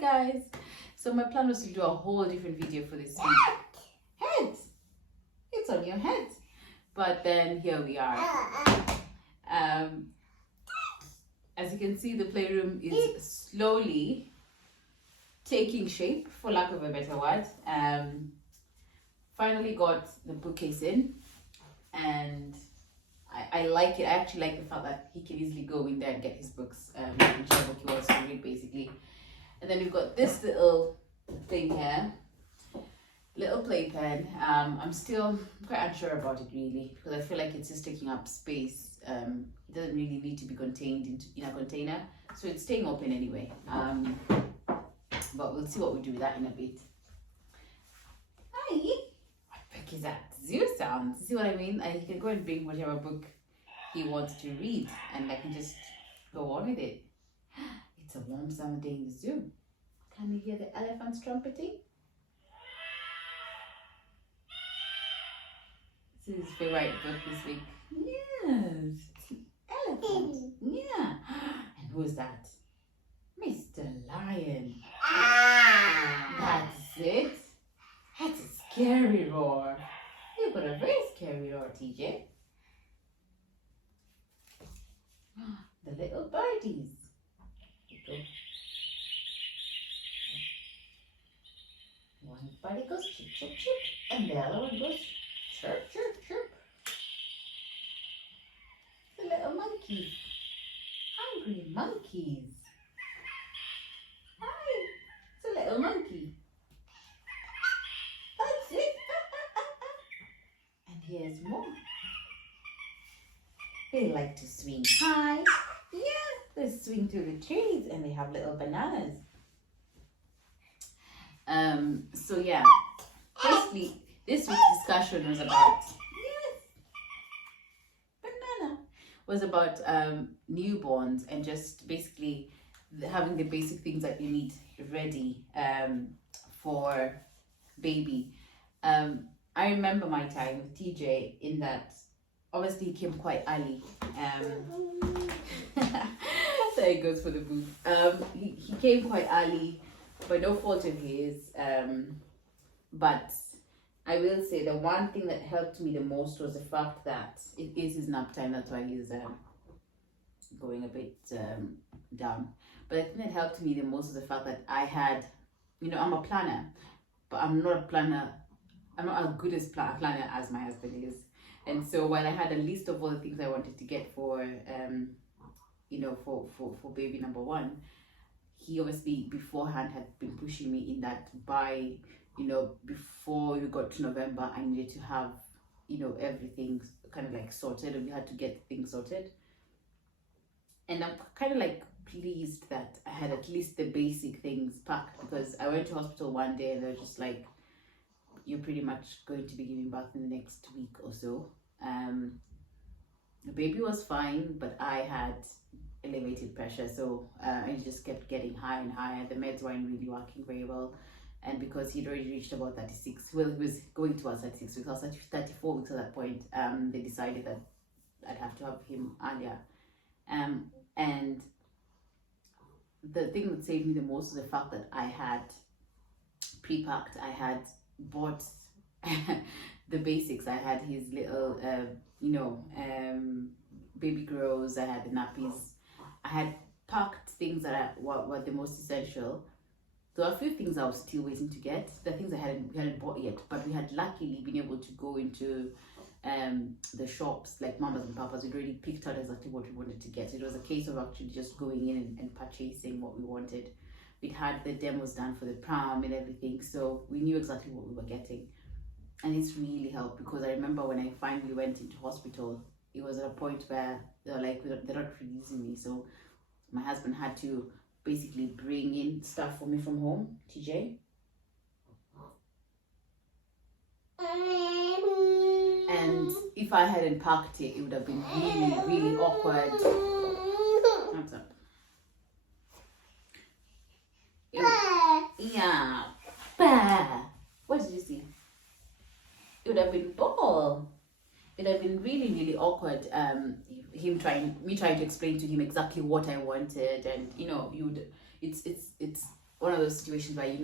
Guys, so my plan was to do a whole different video for this week. Head, it's on your head, but then here we are. As you can see, the playroom is slowly taking shape, for lack of a better word. Finally got the bookcase in, and I like it. I actually like the fact that he can easily go in there and get his books, whichever book he wants to read, basically. And then we've got this little thing here, little playpen. I'm still quite unsure about it really, because I feel like it's just taking up space. It doesn't really need to be contained in a container, so it's staying open anyway. But we'll see what we do with that in a bit. Hi, what book is that? Zoo sounds. See what I mean? He can go and bring whatever book he wants to read, and I can just go on with it. It's a warm summer day in the zoo. Can you hear the elephants trumpeting? This is his favorite book this week. Yes, elephants. Yeah. And who's that? Mr. Lion. That's it. That's a scary roar. You've got a very scary roar, TJ. The little birdies. One buddy goes chip, chip, chip, and the other one goes chirp, chirp, chirp. The little monkeys. Hungry monkeys. Hi, it's a little monkey. That's it. And here's more. They like to swing high. Yeah, they swing through the trees, and they have little bananas. So yeah, firstly, this week's discussion was about, was about newborns, and just basically having the basic things that you need ready for baby. I remember my time with TJ in that obviously he came quite early. There he goes for the booth. He came quite early, by no fault of his. But I will say the one thing that helped me the most was the fact that it is his nap time. That's why he's going a bit down. But the thing that helped me the most was the fact that I had, I'm a planner, but I'm not a planner. I'm not as good as planner as my husband is. And so while I had a list of all the things I wanted to get for, for baby number one, he obviously beforehand had been pushing me in that by, before we got to November, I needed to have, everything kind of like sorted, and we had to get things sorted. And I'm kind of like pleased that I had at least the basic things packed, because I went to hospital one day and they're just like, you're pretty much going to be giving birth in the next week or so. The baby was fine, but I had elevated pressure, so it just kept getting higher and higher. The meds weren't really working very well, and because he'd already reached about 36, well, he was going towards 36 weeks, I was 34 weeks at that point, they decided that I'd have to have him earlier. And the thing that saved me the most was the fact that I had pre-packed, I had bought the basics. I had his little, baby grows, I had the nappies. I had packed things that were the most essential. There were a few things I was still waiting to get. The things we hadn't bought yet, but we had luckily been able to go into the shops like Mamas and Papas. We'd already picked out exactly what we wanted to get. It was a case of actually just going in and purchasing what we wanted. We'd had the demos done for the pram and everything, so we knew exactly what we were getting. And it's really helped, because I remember when I finally went into hospital, it was at a point where they were like, they're not releasing me. So my husband had to basically bring in stuff for me from home, TJ. And if I hadn't packed it, it would have been really, really awkward. What's up? Yeah. What did you see? It would have been ball. It would have been really, really awkward. Me trying to explain to him exactly what I wanted, and it's one of those situations where you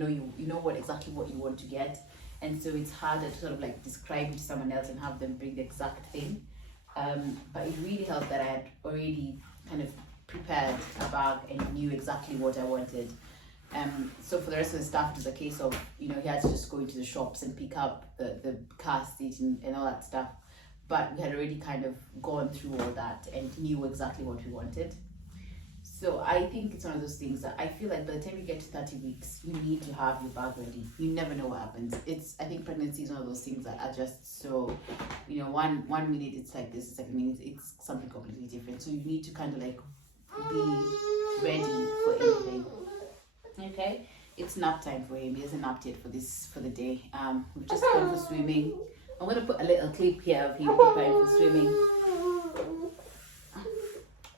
know what exactly what you want to get, and so it's harder to sort of like describe it to someone else and have them bring the exact thing. But it really helped that I had already kind of prepared a bag and knew exactly what I wanted. So for the rest of the stuff, it was a case of, he had to just go into the shops and pick up the car seat and all that stuff. But we had already kind of gone through all that and knew exactly what we wanted. So I think it's one of those things that I feel like by the time you get to 30 weeks, you need to have your bag ready. You never know what happens. I think pregnancy is one of those things that are just so, one minute it's like this, the second minute it's something completely different. So you need to kind of like be ready for anything. Okay, it's nap time for him. He hasn't napped yet for the day. We've just gone for swimming. I'm gonna put a little clip here of him preparing for swimming.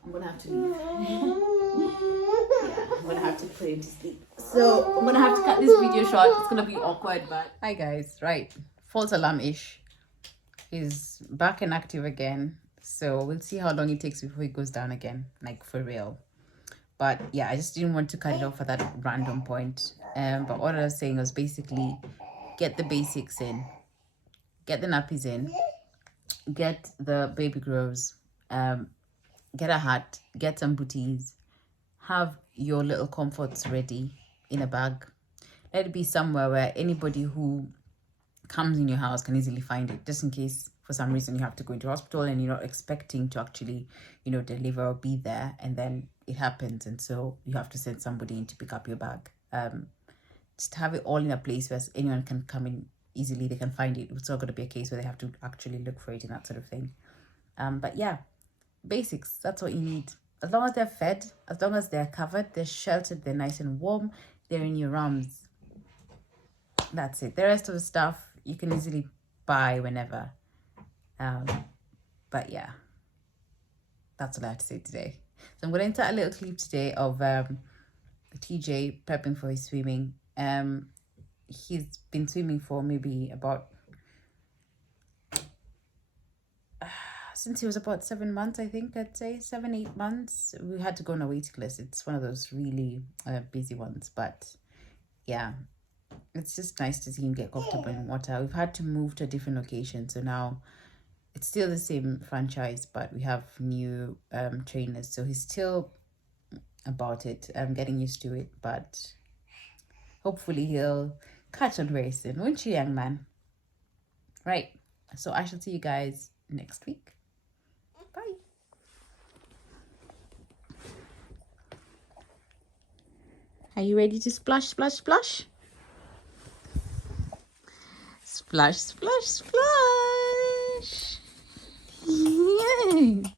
I'm gonna have to leave. Yeah, I'm gonna have to put him to sleep. So I'm gonna have to cut this video short. It's gonna be awkward, but hi guys, right? False alarm-ish. He's back and active again. So we'll see how long it takes before he goes down again, like for real. But yeah, I just didn't want to cut it off at that random point. But what I was saying was basically get the basics in, get the nappies in, get the baby grows, get a hat, get some booties, have your little comforts ready in a bag. Let it be somewhere where anybody who comes in your house can easily find it, just in case for some reason you have to go into hospital and you're not expecting to actually, deliver or be there, and then it happens, and so you have to send somebody in to pick up your bag. Just have it all in a place where anyone can come in easily, they can find it. It's not going to be a case where they have to actually look for it and that sort of thing. But yeah, basics, that's what you need. As long as they're fed, as long as they're covered, they're sheltered, they're nice and warm, they're in your arms, that's it. The rest of the stuff you can easily buy whenever. But yeah, that's all I have to say today. So I'm going to insert a little clip today of TJ prepping for his swimming. He's been swimming for maybe about since he was about 7 months, I think. I'd say 7-8 months. We had to go on a waiting list. It's one of those really busy ones, but yeah, it's just nice to see him get comfortable in water. We've had to move to a different location, so now it's still the same franchise, but we have new trainers, so he's still about it. I'm getting used to it, but hopefully he'll catch on very soon, won't you, young man? Right, so I shall see you guys next week. Bye. Are you ready to splash, splash, splash? Splash, splash, splash.